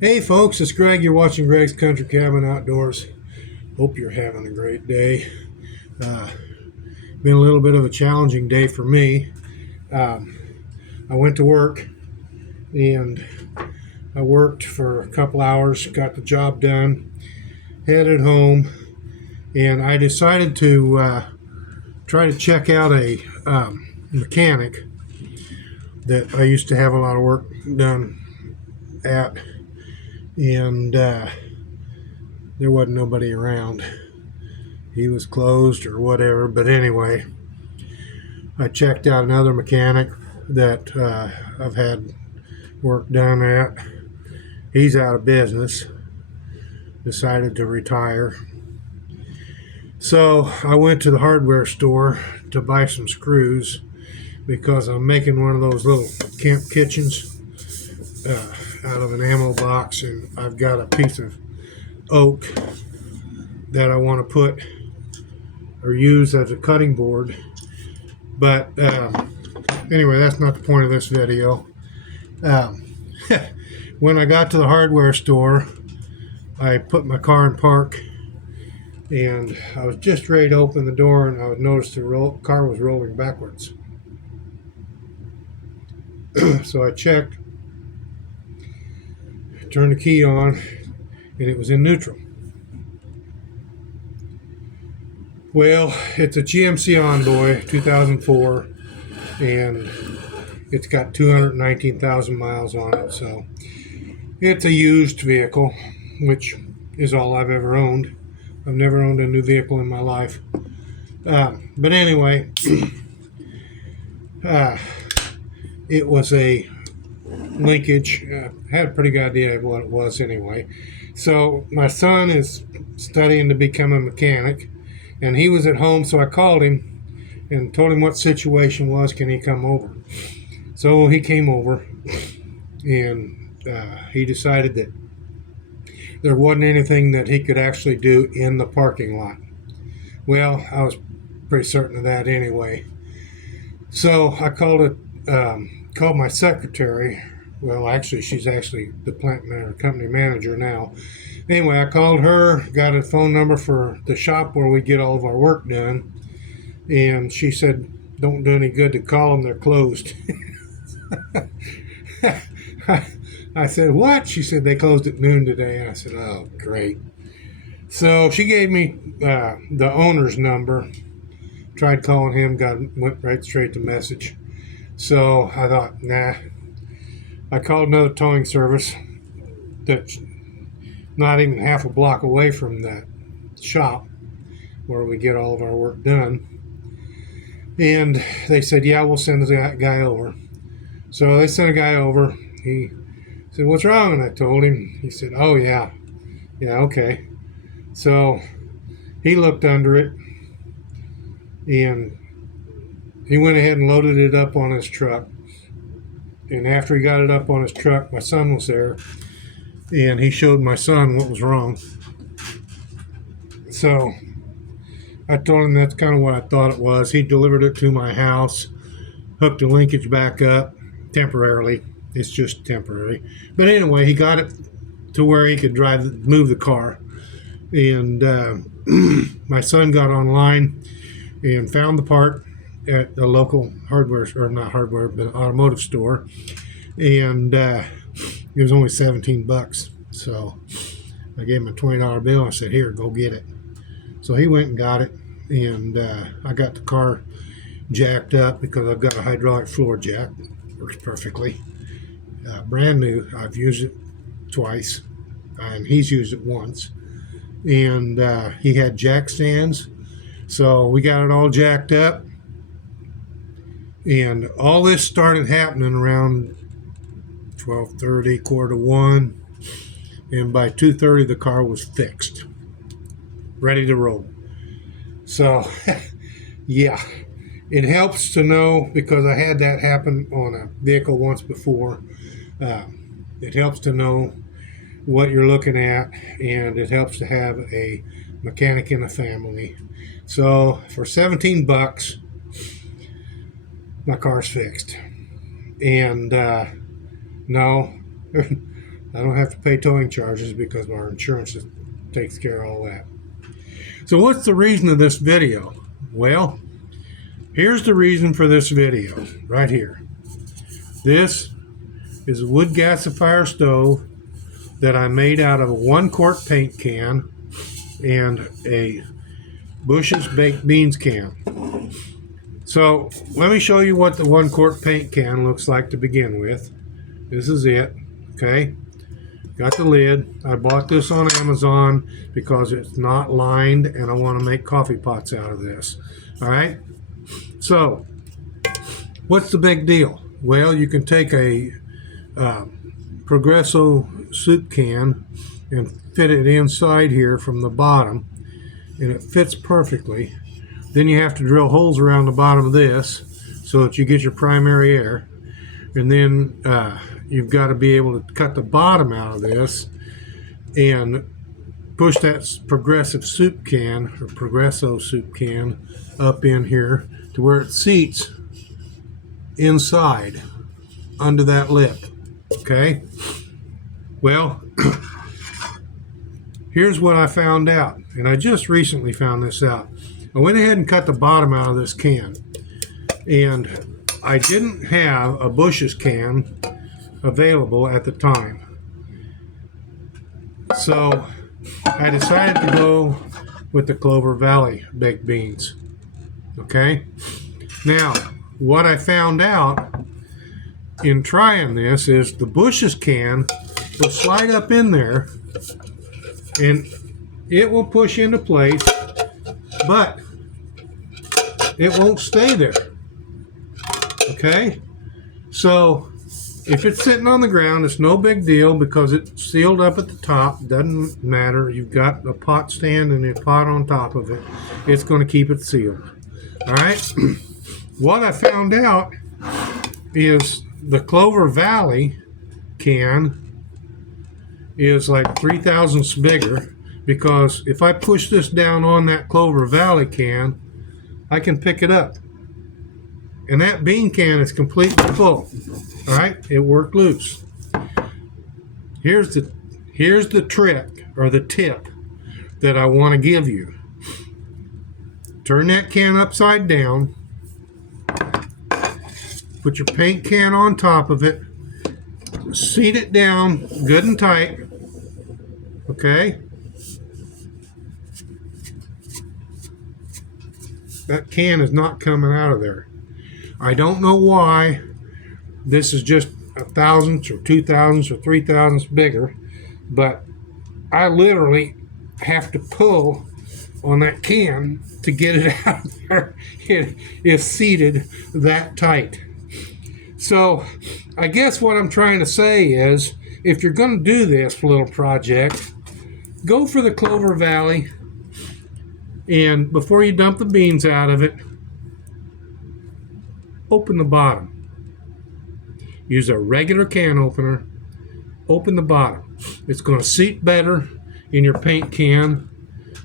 Hey folks, it's Greg. You're watching Greg's Country Cabin Outdoors. Hope you're having a great day. Uh, Been a little bit of a challenging day for me. Um, I went to work and I worked for a couple hours, got the job done, headed home, and I decided to try to check out a mechanic that I used to have a lot of work done at, and there wasn't nobody around. He was closed or whatever, but anyway, I checked out another mechanic that I've had work done at. He's out of business, decided to retire. So I went to the hardware store to buy some screws because I'm making one of those little camp kitchens out of an ammo box, and I've got a piece of oak that I want to put or use as a cutting board. But anyway, that's not the point of this video. When I got to the hardware store, I put my car in park, and I was just ready to open the door, and I noticed the car was rolling backwards. So I checked, turned the key on, and it was in neutral. Well, it's a GMC Envoy 2004, and it's got 219,000 miles on it, so it's a used vehicle, which is all I've ever owned. I've never owned a new vehicle in my life. But anyway, it was a linkage. Had a pretty good idea of what it was anyway. So my son is studying to become a mechanic, and he was at home, so I called him and told him what the situation was. Can he come over? So he came over, and he decided that there wasn't anything that he could actually do in the parking lot. Well, I was pretty certain of that anyway. So I called my secretary. Well, actually, she's actually the company manager now. Anyway, I called her, got a phone number for the shop where we get all of our work done, and she said, "Don't do any good to call them; they're closed." I said, "What?" She said, "They closed at noon today." I said, "Oh, great." So she gave me the owner's number. Tried calling him, went right straight to message. So I thought, nah. I called another towing service that's not even half a block away from that shop where we get all of our work done. And they said, "Yeah, we'll send a guy over." So they sent a guy over. He said, "What's wrong?" And I told him. He said, "Oh, yeah, okay." So he looked under it, and he went ahead and loaded it up on his truck. And after he got it up on his truck, my son was there, and he showed my son what was wrong. So I told him that's kind of what I thought it was. He delivered it to my house, hooked the linkage back up temporarily. It's just temporary. But anyway, he got it to where he could move the car. And my son got online and found the part at the local automotive store. And it was only $17. So I gave him a $20 bill. I said, "Here, go get it." So he went and got it, and I got the car jacked up because I've got a hydraulic floor jack. Works perfectly. Brand new. I've used it twice, and he's used it once. And he had jack stands, so we got it all jacked up. And all this started happening around 12:30, 1:45, and by 2:30 the car was fixed, ready to roll. So yeah, it helps to know, because I had that happen on a vehicle once before. It helps to know what you're looking at, and it helps to have a mechanic in the family. So for $17, my car's fixed. And no, I don't have to pay towing charges because our insurance takes care of all that. So what's the reason of this video? Well, here's the reason for this video right here. This is a wood gasifier stove that I made out of a 1-quart paint can and a Bush's baked beans can. So let me show you what the 1-quart paint can looks like to begin with. This is it. Okay, got the lid. I bought this on Amazon because it's not lined and I want to make coffee pots out of this. All right, so what's the big deal? Well, you can take a Progresso soup can and fit it inside here from the bottom, and it fits perfectly. Then you have to drill holes around the bottom of this so that you get your primary air, and then you've got to be able to cut the bottom out of this and push that Progresso soup can up in here to where it seats inside under that lip. Okay, well, here's what I found out, and I just recently found this out. I went ahead and cut the bottom out of this can, and I didn't have a Bush's can available at the time, so I decided to go with the Clover Valley baked beans. Okay, now what I found out in trying this is the Bush's can will slide up in there and it will push into place, but it won't stay there. Okay, so if it's sitting on the ground, it's no big deal because it's sealed up at the top. Doesn't matter. You've got a pot stand and a pot on top of it. It's going to keep it sealed. All right, what I found out is the Clover Valley can is like 3 thousandths bigger, because if I push this down on that Clover Valley can, I can pick it up. And that bean can is completely full. All right, it worked loose. Here's the trick, or the tip that I want to give you. Turn that can upside down. Put your paint can on top of it. Seat it down good and tight. Okay? That can is not coming out of there. I don't know why. This is just 1,000ths or 2,000ths or 3,000ths bigger, but I literally have to pull on that can to get it out of there. It is seated that tight. So I guess what I'm trying to say is, if you're going to do this little project, go for the Clover Valley, and before you dump the beans out of it, open the bottom. Use a regular can opener. Open the bottom. It's going to seat better in your paint can.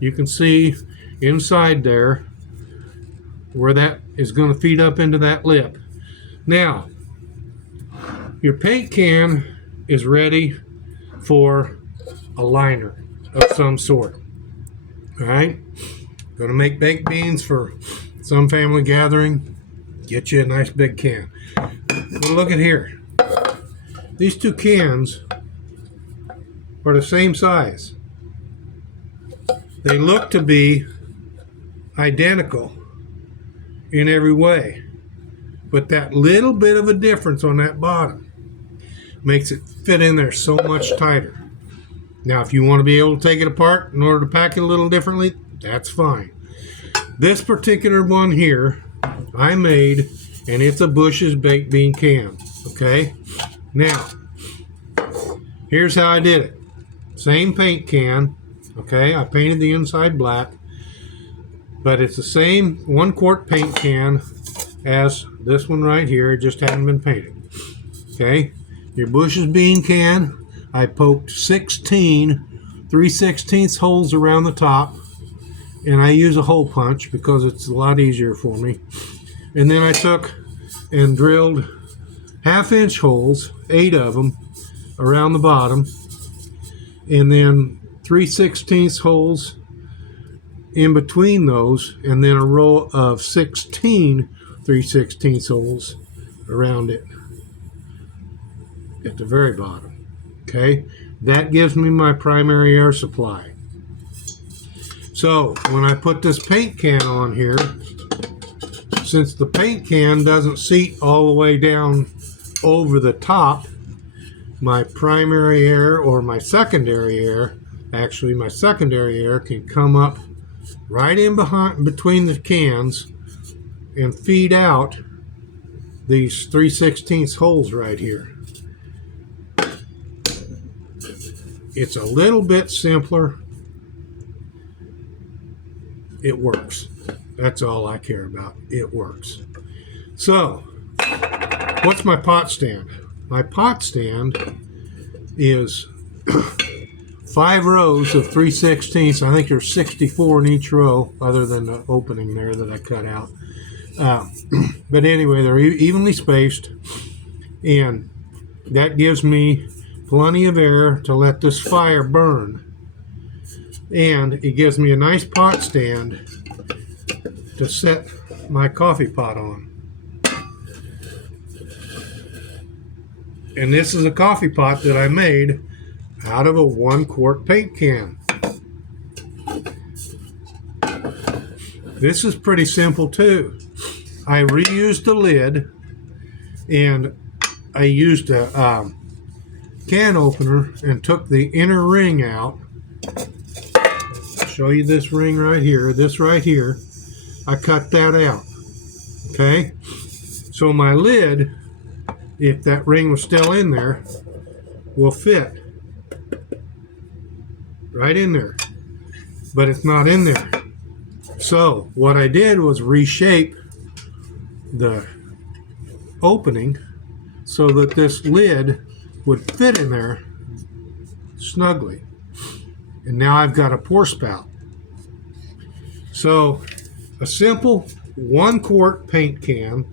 You can see inside there where that is going to feed up into that lip. Now, your paint can is ready for a liner of some sort. All right? Going to make baked beans for some family gathering. Get you a nice big can. But look at here. These two cans are the same size. They look to be identical in every way, but that little bit of a difference on that bottom makes it fit in there so much tighter. Now, if you want to be able to take it apart in order to pack it a little differently, that's fine. This particular one here, I made, and it's a Bush's baked bean can. Okay? Now, here's how I did it. Same paint can. Okay? I painted the inside black, but it's the same 1-quart paint can as this one right here. It just hadn't been painted. Okay? Your Bush's bean can, I poked 16 3/16 holes around the top, and I use a hole punch because it's a lot easier for me. And then I took and drilled 1/2-inch holes, 8 of them, around the bottom, and then 3/16 holes in between those, and then a row of 16 3/16 holes around it at the very bottom. Okay, that gives me my primary air supply. So when I put this paint can on here, since the paint can doesn't seat all the way down over the top, my primary air or my secondary air, actually my secondary air can come up right in between the cans and feed out these 3/16 holes right here. It's a little bit simpler. It works. That's all I care about. It works. So, what's my pot stand? My pot stand is 5 rows of 3/16. I think there's 64 in each row, other than the opening there that I cut out. But anyway, they're evenly spaced, and that gives me plenty of air to let this fire burn. And it gives me a nice pot stand to set my coffee pot on. And this is a coffee pot that I made out of a 1-quart paint can. This is pretty simple too. I reused the lid, and I used a can opener and took the inner ring out. I'll show you this ring right here. This right here, I cut that out. Okay, so my lid, if that ring was still in there, will fit right in there, but it's not in there. So what I did was reshape the opening so that this lid would fit in there snugly. And now I've got a pour spout. So a simple 1-quart paint can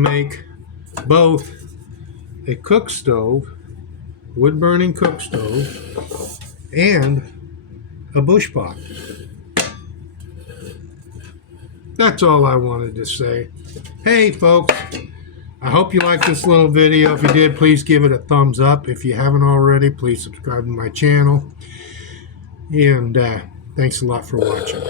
make both a cook stove, wood burning cook stove, and a bush pot. That's all I wanted to say. Hey folks, I hope you liked this little video. If you did, please give it a thumbs up. If you haven't already, please subscribe to my channel. And thanks a lot for watching.